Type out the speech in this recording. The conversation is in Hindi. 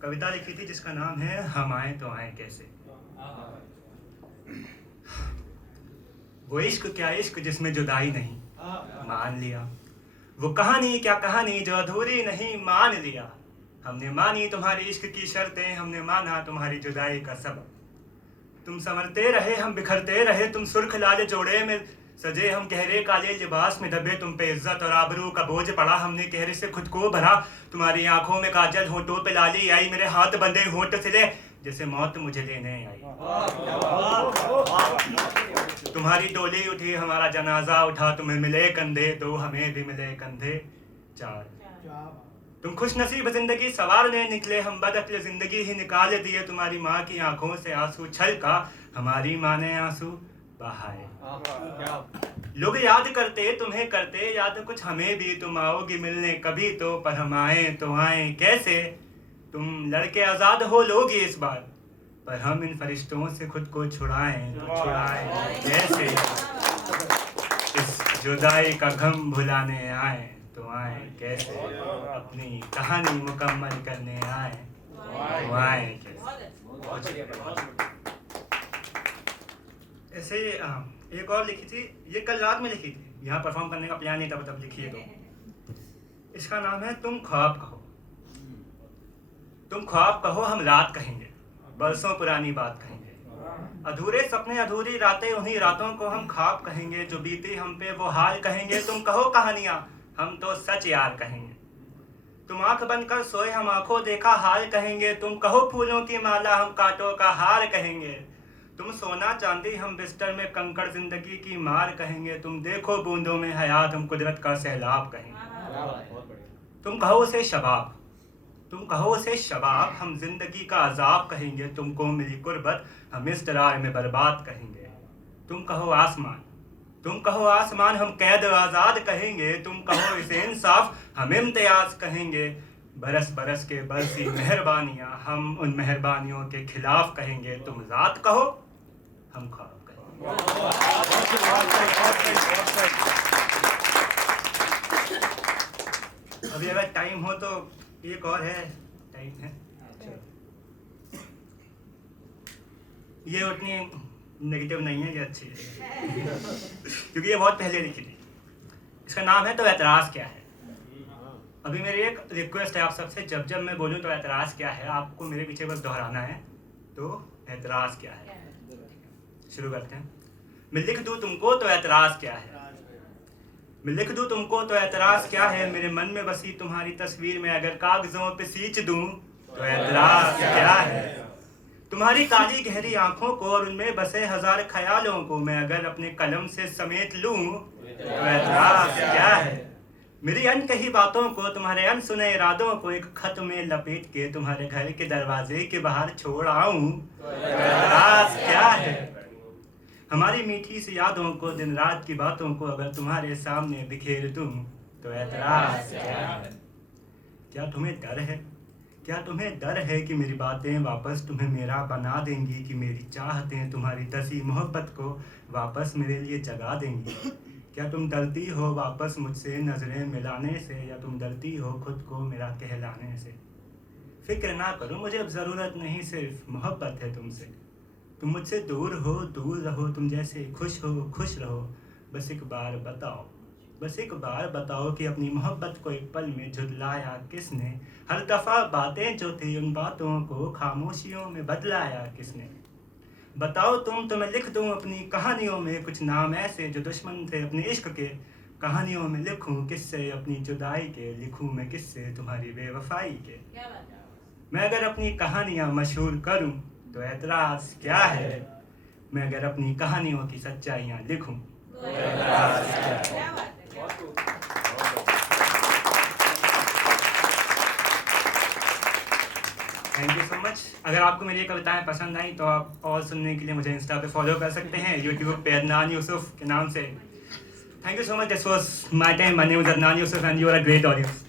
कविता लिखी थी जिसका नाम है हम आए तो आए कैसे। वो इश्क क्या इश्क जिसमें जुदाई नहीं, मान लिया। वो कहानी क्या कहानी जो अधूरी नहीं, मान लिया। हमने मानी तुम्हारी इश्क की शर्तें, हमने माना तुम्हारी जुदाई का सबब। तुम संवरते रहे हम बिखरते रहे, तुम सुर्ख लाल जोड़े में सजे हम गहरे काले लिबास में दबे। तुम पे इज्जत और आबरू का बोझ पड़ा, हमने गहरे से खुद को भरा। तुम्हारी आंखों में काजल, होठों पे लाली आई, मेरे हाथ बंधे होठ सिले जैसे मौत मुझे लेने आई। तुम्हारी डोली उठी हमारा जनाजा उठा, तुम्हें मिले कंधे दो हमें भी मिले कंधे चार। तुम खुश नसीब जिंदगी सवारने निकले, हम बदअक्ल जिंदगी ही निकाल दिए। तुम्हारी माँ की आंखों से आंसू छलका, हमारी माँ ने आंसू बहाए। लोग याद करते तुम्हें करते याद, कुछ हमें भी तुम आओगी मिलने कभी तो, पर हम आए तो आए कैसे। तुम लड़के आजाद हो लोगी इस बार, पर हम इन फरिश्तों से खुद को छुड़ाएं तो छुड़ाएं कैसे। इस जुदाई का गम भुलाने आए तो आए कैसे, अपनी कहानी मुकम्मल करने आए तो आए कैसे। ऐसे एक और लिखी थी, ये कल रात में लिखी थी, यहाँ परफॉर्म करने का प्लान नहीं था तब लिखी है। तो इसका नाम है तुम ख्वाब कहो। तुम ख्वाब कहो हम रात कहेंगे, बरसों पुरानी बात कहेंगे। अधूरे सपने अधूरी रातें, उन्हीं रातों को हम ख्वाब कहेंगे। जो बीती हम पे वो हाल कहेंगे। तुम कहो कहानियां हम तो सच यार कहेंगे। तुम आंख बंद कर सोए हम आंखों देखा हाल कहेंगे। तुम कहो फूलों की माला हम कांटों का हार कहेंगे। तुम सोना चांदी हम बिस्तर में कंकड़ जिंदगी की मार कहेंगे। तुम देखो बूंदों में हयात हम कुदरत का सैलाब कहेंगे। तुम कहो उसे शबाब, तुम कहो उसे शबाब हम जिंदगी का अजाब कहेंगे। तुमको मिली कुर्बत हम इस्तरार में बर्बाद कहेंगे। तुम कहो आसमान, तुम कहो आसमान हम कैद आजाद कहेंगे। तुम कहो इसे इंसाफ हम इम्तियाज कहेंगे। बरस बरस के बरसी मेहरबानियां हम उन मेहरबानियों के खिलाफ कहेंगे। तुम रात कहो हम ख्वाब कहेंगे। अभी अगर टाइम हो तो एक और है, टाइम है। ये उतनी नेगेटिव नहीं है, ये अच्छी है क्योंकि ये बहुत पहले लिखी थी। इसका नाम है तो एतराज़ क्या है। अभी मेरी एक रिक्वेस्ट है आप सबसे, जब जब मैं बोलूँ तो एतराज़ क्या है, आपको मेरे पीछे बस दोहराना है। तो एतराज़ क्या है, शुरू करते हैं। मैं लिख दूँ तुमको तो एतराज़ क्या है। मैं लिख दूँ तुमको तो एतराज़ क्या है। मेरे मन में बसी तुम्हारी तस्वीर में अगर कागजों पे सींच दूँ तो एतराज़ क्या है। तुम्हारी काली गहरी आंखों को और उनमें बसे हजार ख्यालों को मैं अगर अपने कलम से समेट लूं तो एतराज़ क्या है। मेरी अनकही बातों को तुम्हारे अनसुने इरादों को एक खत में लपेट के तुम्हारे घर के दरवाजे के बाहर छोड़ आऊं तो एतराज़ क्या है। हमारी मीठी सी यादों को दिन रात की बातों को अगर तुम्हारे सामने बिखेर दूं तो एतराज़ क्या है। क्या तुम्हें डर है, क्या तुम्हें डर है कि मेरी बातें वापस तुम्हें मेरा बना देंगी, कि मेरी चाहतें तुम्हारी दसी मोहब्बत को वापस मेरे लिए जगा देंगी। क्या तुम डरती हो वापस मुझसे नज़रें मिलाने से, या तुम डरती हो खुद को मेरा कहलाने से। फिक्र ना करो मुझे अब ज़रूरत नहीं, सिर्फ मोहब्बत है तुमसे। तुम मुझसे दूर हो दूर रहो, तुम जैसे खुश हो खुश रहो। बस एक बार बताओ, बस एक बार बताओ कि अपनी मोहब्बत को एक पल में झुदलाया किसने। हर दफ़ा बातें जो थी उन बातों को खामोशियों में बदलाया किसने। बताओ तुम तो मैं लिख दूं अपनी कहानियों में कुछ नाम ऐसे जो दुश्मन थे अपने इश्क के। कहानियों में लिखूं किस्से अपनी जुदाई के, लिखूं मैं किस्से तुम्हारी बेवफाई के। मैं अगर अपनी कहानियाँ मशहूर करूं तो एतराज़ क्या है। मैं अगर अपनी कहानियों की सच्चाइयाँ लिखूं तो एतराज़ क्या है। Thank you so much. अगर आपको मेरी कविताएं पसंद आई तो आप और सुनने के लिए मुझे इंस्टा पे फॉलो कर सकते हैं, यूट्यूब पे अदनान यूसुफ के नाम से। Thank you so much. This was my time. My name is Adnan Yusuf and you are a great audience.